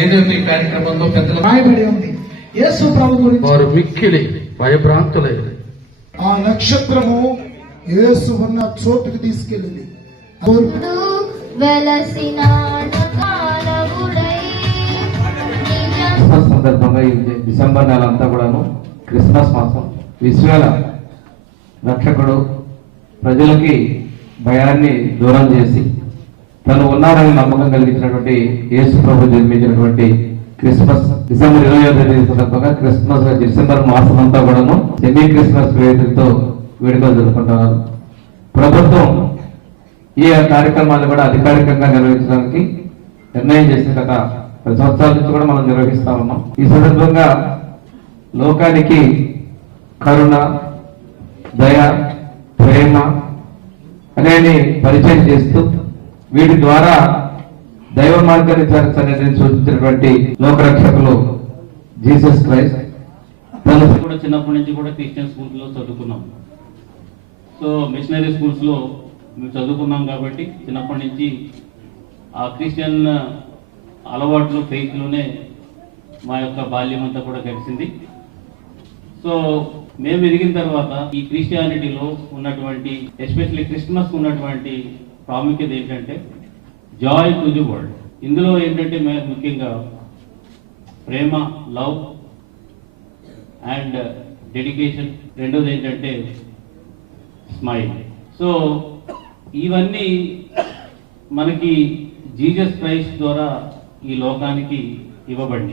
ఏదైతే ఈ కార్యక్రమంలో పెద్దలు రాయబడి ఉంది. యేసు ప్రభు గురించి వారు మిక్కిలి భయభ్రాంతులైన ఆ నక్షత్రము యేసు ఉన్న చోటుకి తీసుకెళ్ళింది. సందర్భంగా ఈ డిసెంబర్ నెల అంతా కూడాను క్రిస్మస్ మాసం. విశ్వాల రక్షకుడు ప్రజలకి భయాన్ని దూరం చేసి తను ఉన్నారని నమ్మకం కలిగించినటువంటి యేసు ప్రభు జన్మించినటువంటి క్రిస్మస్ డిసెంబర్ 25వ తేదీ సందర్భంగా క్రిస్మస్ డిసెంబర్ మాసం అంతా కూడాను సెమీ క్రిస్మస్ వేడుకలతో వేడుకలు జరుపుకుంటున్నారు. ప్రభుత్వం ఈ కార్యక్రమాలు కూడా అధికారికంగా నిర్వహించడానికి నిర్ణయం చేసిన గత 10 సంవత్సరాల నుంచి కూడా మనం నిర్వహిస్తా ఉన్నాం. ఈ సందర్భంగా లోకానికి కరుణ, దయ, ప్రేమ అనేది పరిచయం చేస్తూ వీటి ద్వారా దైవ మార్గాన్ని చేర్చనేది సూచించినటువంటి లోకరక్షకులు జీసస్ క్రైస్ట్. తను కూడా చిన్నప్పటి నుంచి కూడా క్రిస్టియన్ స్కూల్స్ లో చదువుకున్నాం. సో మిషనరీ స్కూల్స్ లో మేము చదువుకున్నాం కాబట్టి చిన్నప్పటి నుంచి ఆ క్రిస్టియన్ అలవాట్లు ఫెయిత్లోనే మా యొక్క బాల్యం అంతా కూడా గడిచింది. సో మేము ఎదిగిన తర్వాత ఈ క్రిస్టియానిటీలో ఉన్నటువంటి ఎస్పెషల్లీ క్రిస్మస్ ఉన్నటువంటి ప్రాముఖ్యత ఏంటంటే జాయ్ టు ది వరల్డ్. ఇందులో ఏంటంటే మేము ముఖ్యంగా ప్రేమ, లవ్ అండ్ డెడికేషన్. రెండోది ఏంటంటే స్మైల్. సో ఇవన్నీ మనకి జీసస్ క్రైస్ట్ ద్వారా ఈ లోకానికి ఇవ్వబడి